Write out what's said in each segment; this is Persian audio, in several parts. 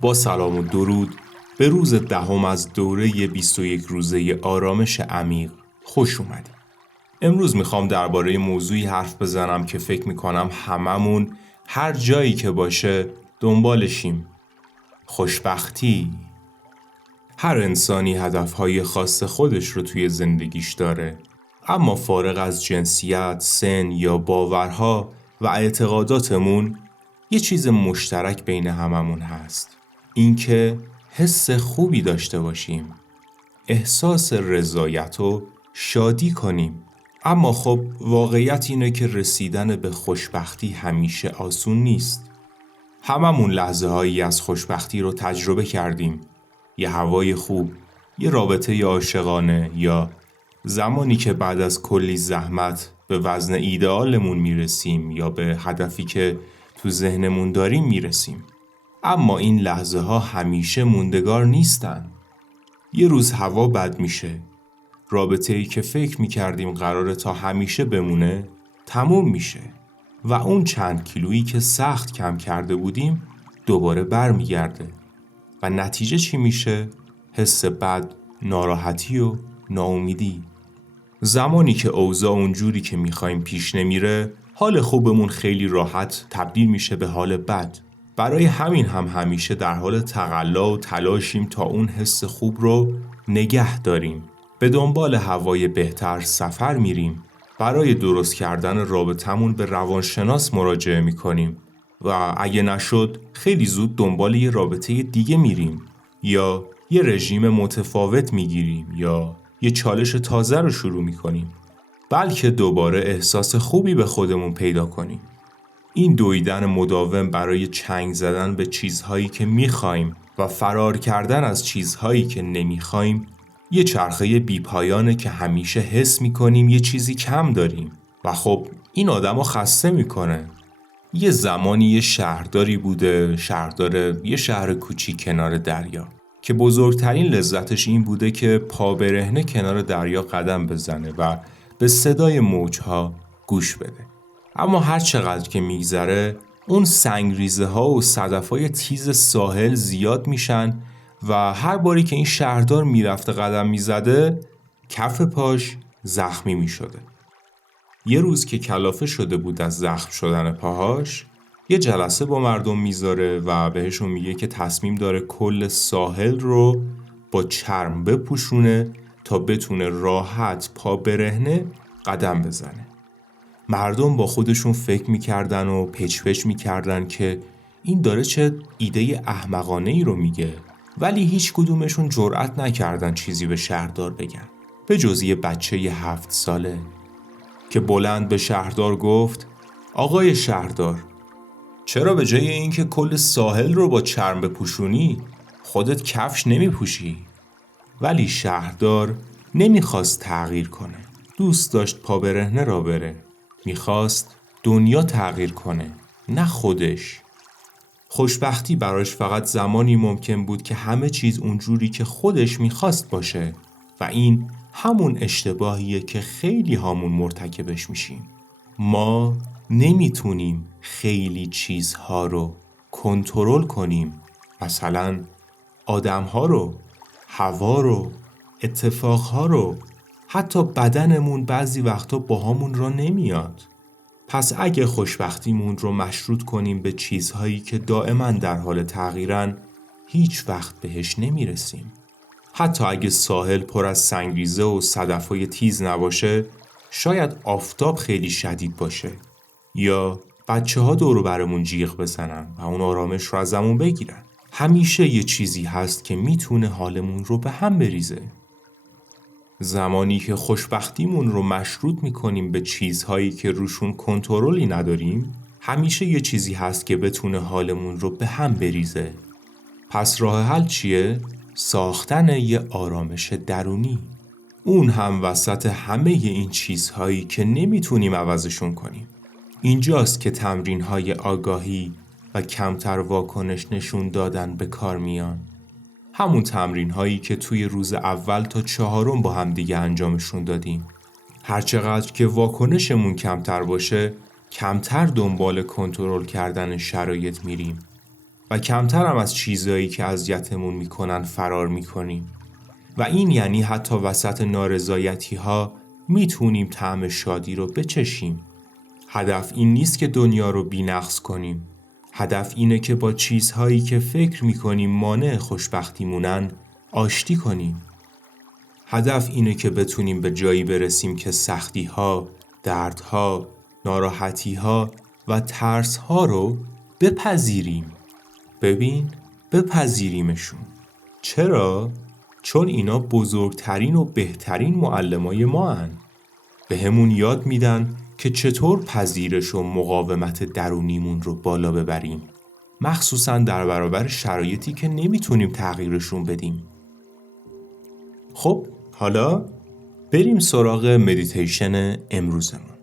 با سلام و درود به روز دهم از دوره 21 روزه آرامش عمیق خوش اومدید. امروز میخوام درباره موضوعی حرف بزنم که فکر میکنم هممون هر جایی که باشه دنبالشیم. خوشبختی. هر انسانی هدفهای خاص خودش رو توی زندگیش داره، اما فارغ از جنسیت، سن یا باورها و اعتقاداتمون یه چیز مشترک بین هممون هست. اینکه حس خوبی داشته باشیم، احساس رضایت و شادی کنیم. اما خب واقعیت اینه که رسیدن به خوشبختی همیشه آسون نیست. هممون لحظه هایی از خوشبختی رو تجربه کردیم. یه هوای خوب، یه رابطه عاشقانه، یا زمانی که بعد از کلی زحمت به وزن ایدئالمون میرسیم یا به هدفی که تو ذهنمون داریم میرسیم. اما این لحظه ها همیشه موندگار نیستن. یه روز هوا بد میشه. رابطه‌ای که فکر میکردیم قراره تا همیشه بمونه تموم میشه و اون چند کیلویی که سخت کم کرده بودیم دوباره برمیگرده. و نتیجه چی میشه؟ حس بد، ناراحتی و ناامیدی. زمانی که اوضاع اونجوری که میخوایم پیش نمیره، حال خوبمون خیلی راحت تبدیل میشه به حال بد. برای همین هم همیشه در حال تقلا و تلاشیم تا اون حس خوب رو نگه داریم. به دنبال هوای بهتر سفر میریم. برای درست کردن رابطمون به روانشناس مراجعه میکنیم و اگه نشد خیلی زود دنبال یه رابطه دیگه میریم یا یه رژیم متفاوت میگیریم یا یه چالش تازه رو شروع میکنیم، بلکه دوباره احساس خوبی به خودمون پیدا کنیم. این دویدن مداوم برای چنگ زدن به چیزهایی که میخوایم و فرار کردن از چیزهایی که نمیخوایم یه چرخه بیپایانه که همیشه حس میکنیم یه چیزی کم داریم و خب این آدمو خسته میکنه. یه زمانی یه شهرداری بوده، شهردار یه شهر کوچیک کنار دریا، که بزرگترین لذتش این بوده که پا برهنه کنار دریا قدم بزنه و به صدای موجها گوش بده. اما هر چقدر که میگذره اون سنگریزه ها و صدفای تیز ساحل زیاد میشن و هر باری که این شهردار میرفته قدم میزده کف پاش زخمی میشده. یه روز که کلافه شده بود از زخم شدن پاهاش، یه جلسه با مردم میذاره و بهشون میگه که تصمیم داره کل ساحل رو با چرم بپوشونه تا بتونه راحت پا برهنه قدم بزنه. مردم با خودشون فکر میکردن و پچ میکردن که این داره چه ایده احمقانه ای رو میگه، ولی هیچ کدومشون جرأت نکردن چیزی به شهردار بگن، به جز یه بچه 7 ساله که بلند به شهردار گفت: آقای شهردار، چرا به جای اینکه کل ساحل رو با چرم بپوشونی خودت کفش نمیپوشی؟ ولی شهردار نمیخواست تغییر کنه. دوست داشت پا برهنه را بره. میخواست دنیا تغییر کنه، نه خودش. خوشبختی براش فقط زمانی ممکن بود که همه چیز اونجوری که خودش میخواست باشه و این همون اشتباهیه که خیلی هامون مرتکبش میشیم. ما نمیتونیم خیلی چیزها رو کنترل کنیم، مثلا آدمها رو، هوا رو، اتفاقها رو، حتی بدنمون بعضی وقتا باهامون را نمیاد. پس اگه خوشبختیمون رو مشروط کنیم به چیزهایی که دائما در حال تغییرن، هیچ وقت بهش نمیرسیم. حتی اگه ساحل پر از سنگریزه و صدفای تیز نباشه، شاید آفتاب خیلی شدید باشه یا بچه‌ها دور و برمون جیغ بزنن و اون آرامش رو ازمون بگیرن. همیشه یه چیزی هست که میتونه حالمون رو به هم بریزه. زمانی که خوشبختیمون رو مشروط میکنیم به چیزهایی که روشون کنترلی نداریم، همیشه یه چیزی هست که بتونه حالمون رو به هم بریزه. پس راه حل چیه؟ ساختن یه آرامش درونی. اون هم وسط همه این چیزهایی که نمیتونیم عوضشون کنیم. اینجاست که تمرین‌های آگاهی و کمتر واکنش نشون دادن به کار میان. همون تمرین‌هایی که توی روز اول تا 4 با هم دیگه انجامشون دادیم. هرچقدر که واکنشمون کمتر باشه، کمتر دنبال کنترل کردن شرایط میریم و کمتر هم از چیزایی که اذیتمون میکنن فرار میکنیم و این یعنی حتی وسط نارضایتی ها میتونیم طعم شادی رو بچشیم. هدف این نیست که دنیا رو بی‌نقص کنیم. هدف اینه که با چیزهایی که فکر میکنیم مانع خوشبختیمونن آشتی کنیم. هدف اینه که بتونیم به جایی برسیم که سختی‌ها، دردها، ناراحتی‌ها و ترس‌ها رو بپذیریم. بپذیریمشون. چرا؟ چون اینا بزرگترین و بهترین معلمای ما هن. به همون یاد میدن که چطور پذیرش و مقاومت درونیمون رو بالا ببریم. مخصوصاً در برابر شرایطی که نمیتونیم تغییرشون بدیم. خب حالا بریم سراغ مدیتیشن امروزمون.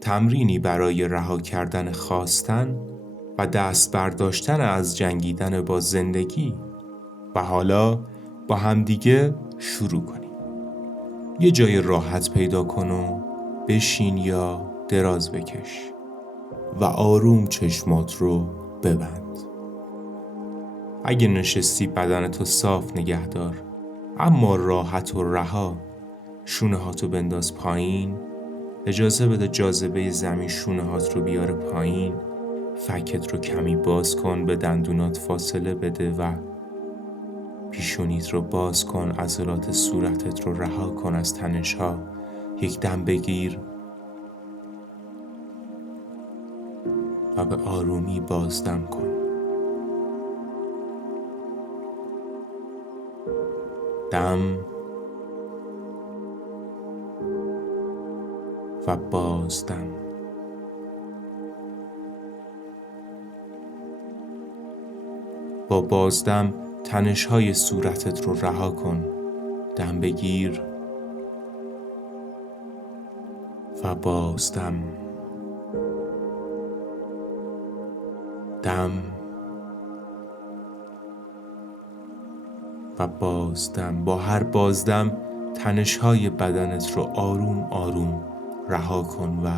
تمرینی برای رها کردن خواستن و دست برداشتن از جنگیدن با زندگی. و حالا با همدیگه شروع کنیم. یه جای راحت پیدا کن و بشین یا دراز بکش و آروم چشمات رو ببند. اگه نشستی بدنتو صاف نگه دار، اما راحت و رها. شونه هاتو بنداز پایین. اجازه بده جاذبه زمین شونه هات رو بیاره پایین. فکت رو کمی باز کن، به دندونات فاصله بده و پیشونیت رو باز کن. عضلات صورتت رو رها کن از تنش ها. یک دم بگیر و به آرومی بازدم کن. دم و بازدم. با بازدم تنش‌های صورتت رو رها کن. دم بگیر و بازدم. دم و بازدم. با هر بازدم تنش‌های بدنت رو آروم آروم رها کن و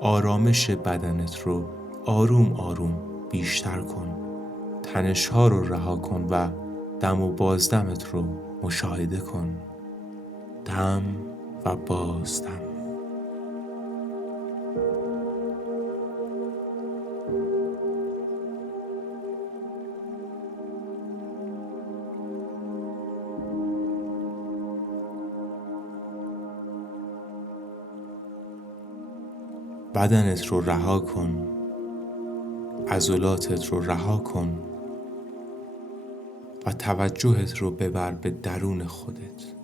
آرامش بدنت رو آروم آروم بیشتر کن. تنش‌ها رو رها کن و دم و بازدمت رو مشاهده کن. دم و بازدم. بدنت رو رها کن. عضلاتت رو رها کن و توجهت رو ببر به درون خودت.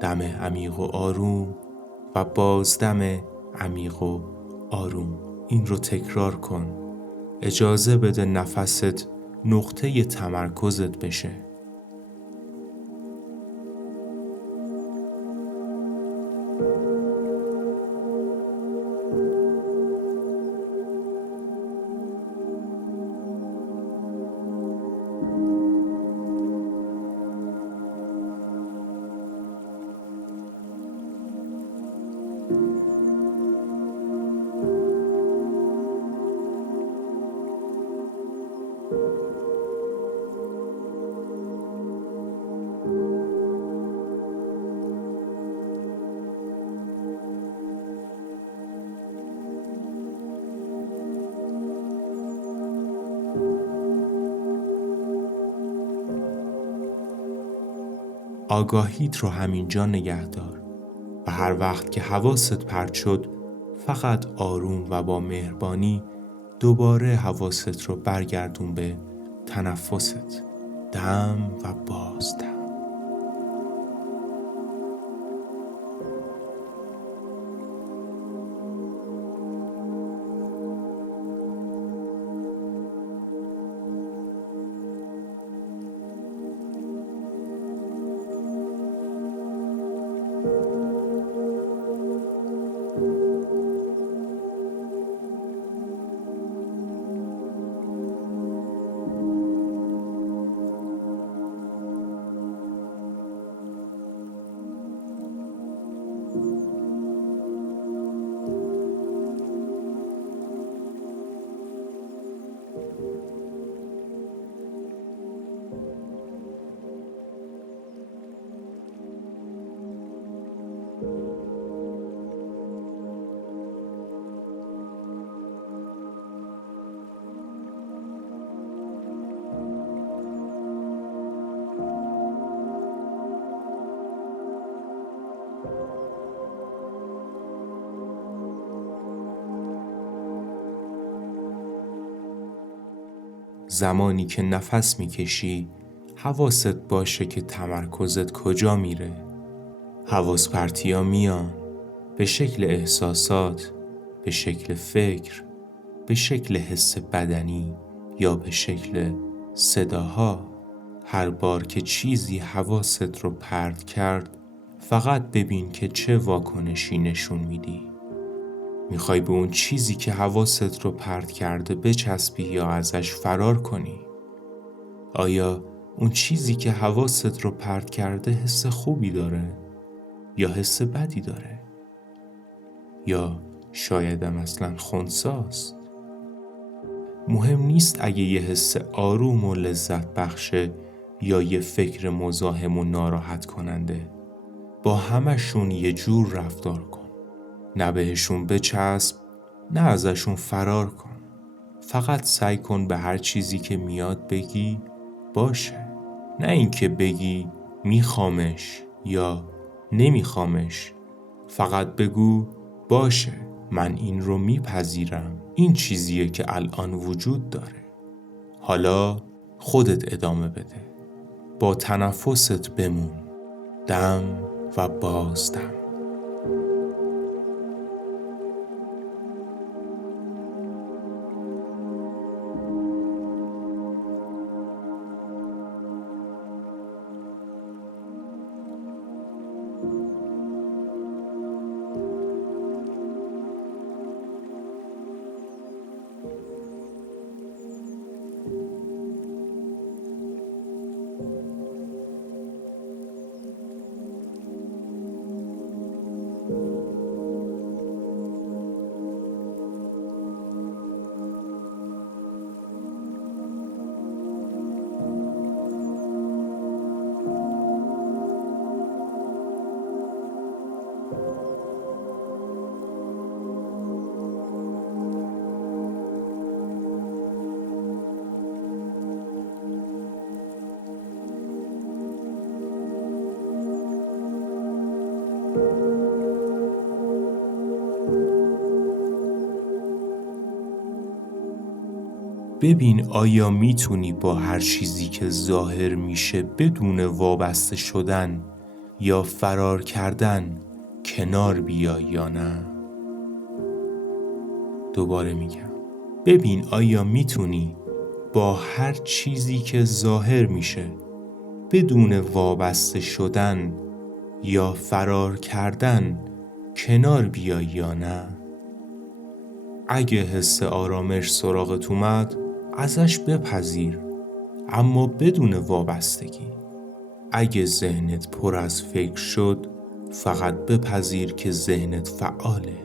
دم عمیق و آروم و بازدم عمیق و آروم. این رو تکرار کن. اجازه بده نفست نقطه تمرکزت بشه. آگاهیت رو همینجا نگه دار و هر وقت که حواست پرت شد فقط آروم و با مهربانی دوباره حواست رو برگردون به تنفست. دم و بازدم. زمانی که نفس میکشی حواست باشه که تمرکزت کجا میره. حواس پرتیا میان به شکل احساسات، به شکل فکر، به شکل حس بدنی یا به شکل صداها. هر بار که چیزی حواست رو پرت کرد فقط ببین که چه واکنشی نشون میدی. میخوای به اون چیزی که حواست رو پرت کرده بچسبی یا ازش فرار کنی؟ آیا اون چیزی که حواست رو پرت کرده حس خوبی داره یا حس بدی داره؟ یا شایدم اصلا خنثیست؟ مهم نیست اگه یه حس آروم و لذت بخشه یا یه فکر مزاحم و ناراحت کننده. با همشون یه جور رفتار کن. نه بهشون بچسب، نه ازشون فرار کن. فقط سعی کن به هر چیزی که میاد بگی باشه. نه اینکه بگی میخوامش یا نمیخوامش. فقط بگو باشه، من این رو میپذیرم. این چیزیه که الان وجود داره. حالا خودت ادامه بده. با تنفست بمون. دم و بازدم. ببین آیا میتونی با هر چیزی که ظاهر میشه بدون وابسته شدن یا فرار کردن کنار بیای یا نه؟ دوباره میگم، ببین آیا میتونی با هر چیزی که ظاهر میشه بدون وابسته شدن یا فرار کردن کنار بیای یا نه؟ اگه حس آرامش سراغت اومد ازش بپذیر، اما بدون وابستگی. اگه ذهنت پر از فکر شد فقط بپذیر که ذهنت فعاله.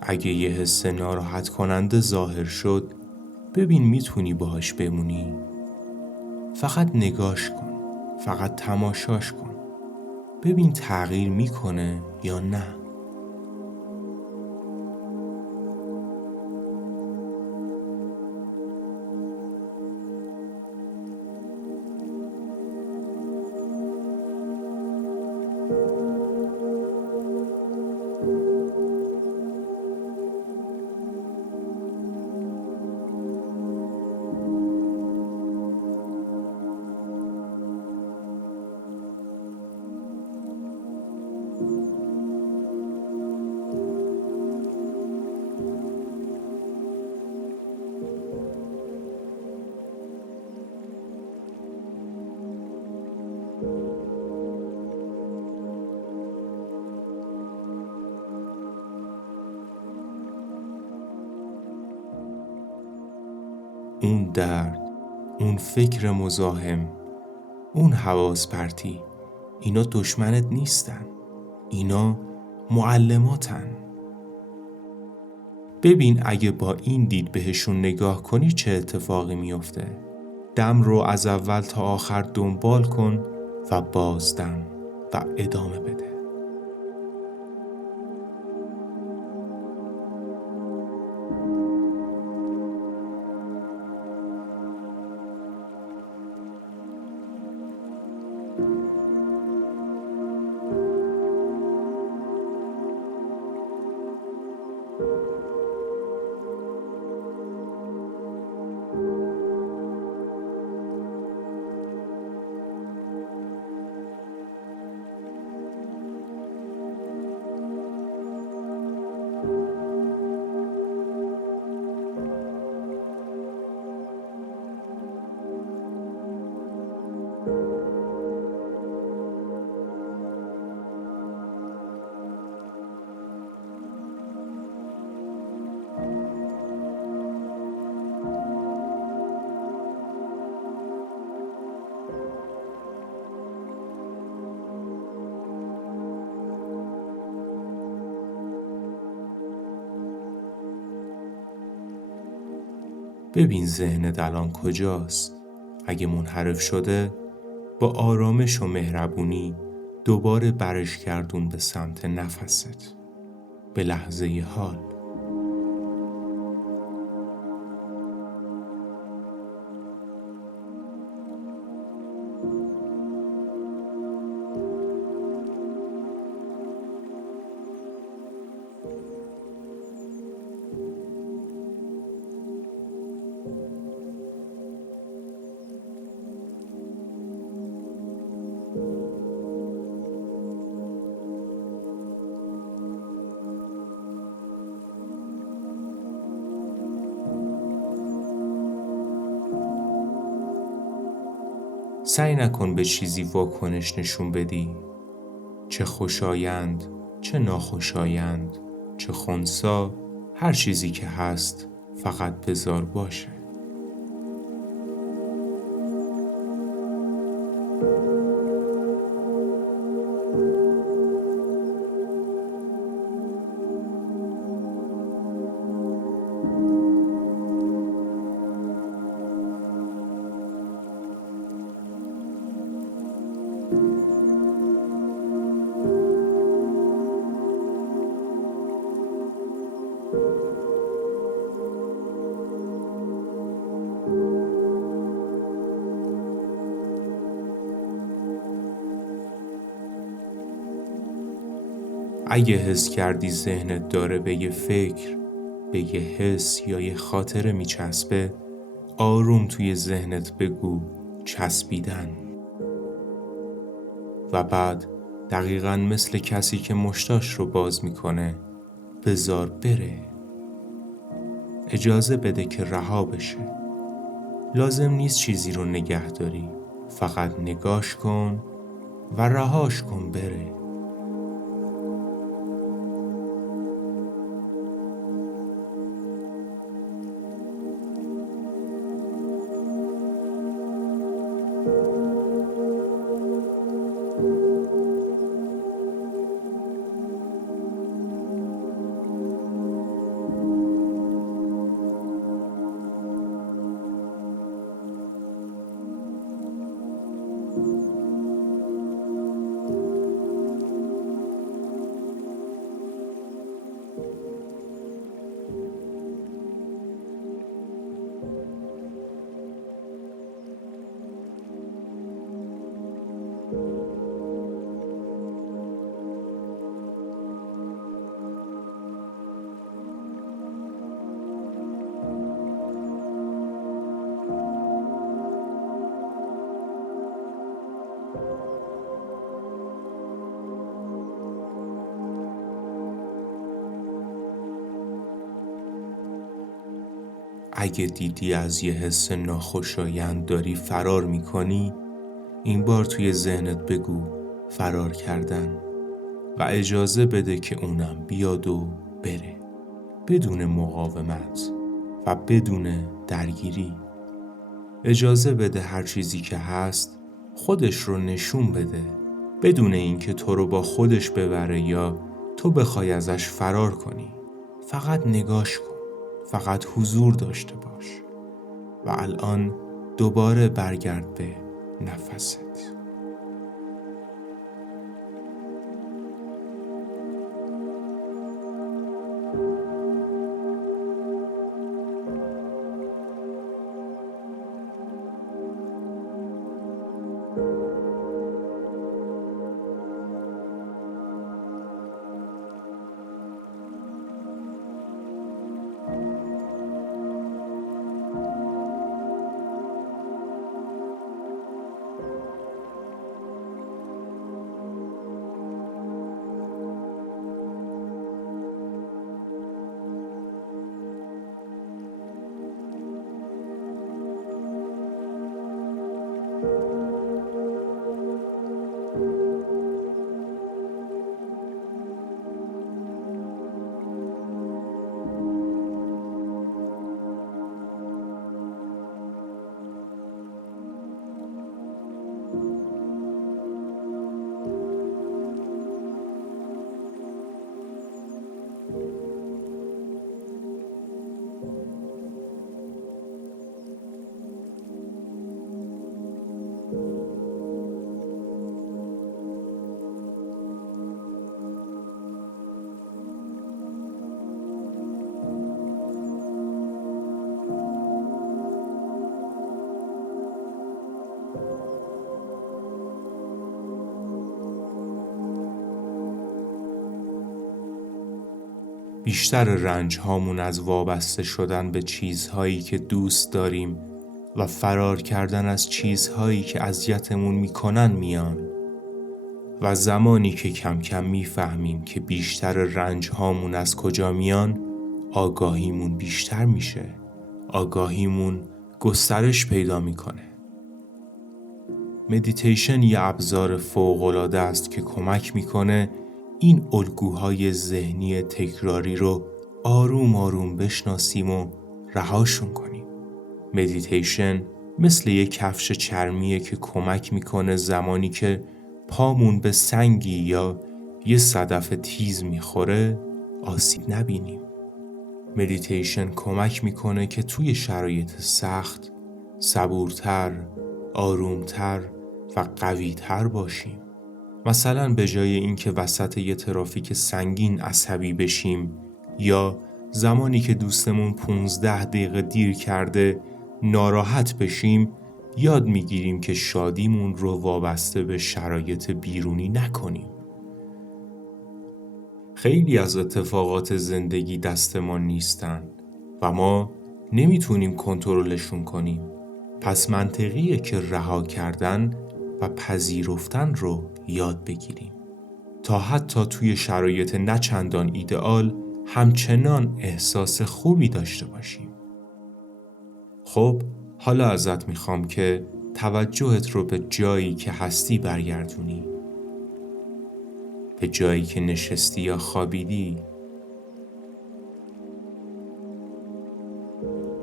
اگه یه حس ناراحت کننده ظاهر شد ببین میتونی باهاش بمونی. فقط نگاش کن، فقط تماشاش کن. ببین تغییر میکنه یا نه. اون درد، اون فکر مزاحم، اون حواس پرتی، اینا دشمنت نیستن. اینا معلماتن. ببین اگه با این دید بهشون نگاه کنی چه اتفاقی میفته. دم رو از اول تا آخر دنبال کن و بازدم و ادامه بده. ببین ذهنت الان کجاست. اگه منحرف شده با آرامش و مهربونی دوباره برش گردون به سمت نفست، به لحظه حال. سعی نکن به چیزی واکنش نشون بدی، چه خوشایند، چه ناخوشایند، چه خنثی، هر چیزی که هست فقط بذار باشه. اگه حس کردی ذهنت داره به یه فکر، به یه حس یا یه خاطره میچسبه، آروم توی ذهنت بگو چسبیدن. و بعد دقیقاً مثل کسی که مشتاش رو باز میکنه بذار بره. اجازه بده که رها بشه. لازم نیست چیزی رو نگه داری، فقط نگاش کن و رهاش کن بره. اگه دیدی از یه حس ناخوشایند داری فرار میکنی، این بار توی ذهنت بگو فرار کردن و اجازه بده که اونم بیاد و بره، بدون مقاومت و بدون درگیری. اجازه بده هر چیزی که هست خودش رو نشون بده، بدون اینکه تو رو با خودش ببره یا تو بخوای ازش فرار کنی. فقط نگاش کن، فقط حضور داشته باش و الان دوباره برگرد به نفست. بیشتر رنج هامون از وابسته شدن به چیزهایی که دوست داریم و فرار کردن از چیزهایی که اذیتمون میکنن میان. و زمانی که کم کم میفهمیم که بیشتر رنج هامون از کجا میان، آگاهیمون بیشتر میشه. آگاهیمون گسترش پیدا میکنه. مدیتیشن یه ابزار فوق‌العاده است که کمک میکنه این الگوهای ذهنی تکراری رو آروم آروم بشناسیم و رهاشون کنیم. مدیتیشن مثل یه کفش چرمیه که کمک میکنه زمانی که پامون به سنگی یا یه صدف تیز میخوره آسیب نبینیم. مدیتیشن کمک میکنه که توی شرایط سخت صبورتر، آرومتر و قویتر باشیم. مثلا به جای اینکه وسط یه ترافیک سنگین عصبی بشیم یا زمانی که دوستمون 15 دقیقه دیر کرده ناراحت بشیم، یاد میگیریم که شادیمون رو وابسته به شرایط بیرونی نکنیم. خیلی از اتفاقات زندگی دست ما نیستن و ما نمیتونیم کنترلشون کنیم. پس منطقیه که رها کردن و پذیرفتن رو یاد بگیریم تا حتی توی شرایط نچندان ایدئال همچنان احساس خوبی داشته باشیم. خب حالا ازت میخوام که توجهت رو به جایی که هستی برگردونی، به جایی که نشستی یا خوابیدی.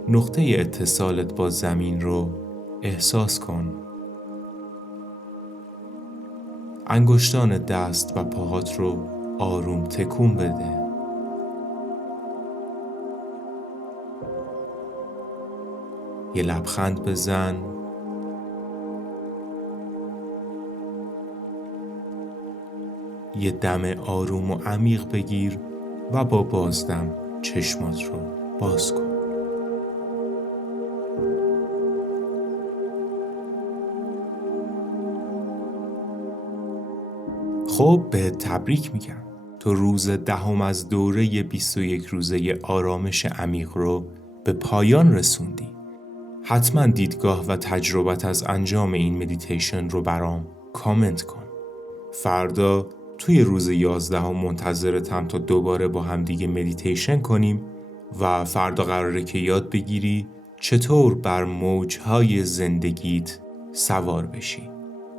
نقطه اتصالت با زمین رو احساس کن. انگشتان دست و پاهات رو آروم تکون بده. یه لبخند بزن. یه دم آروم و عمیق بگیر و با بازدم چشمات رو باز کن. خب به تبریک میگم. تو روز 10 از دوره 21 روزه آرامش عمیق رو به پایان رسوندی. حتما دیدگاه و تجربت از انجام این مدیتیشن رو برام کامنت کن. فردا توی روز 11 منتظرتم تا دوباره با هم دیگه مدیتیشن کنیم و فردا قراره که یاد بگیری چطور بر موجهای زندگیت سوار بشی.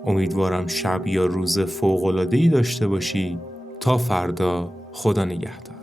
امیدوارم شب یا روز فوق‌العاده‌ای داشته باشی. تا فردا، خدا نگهدار.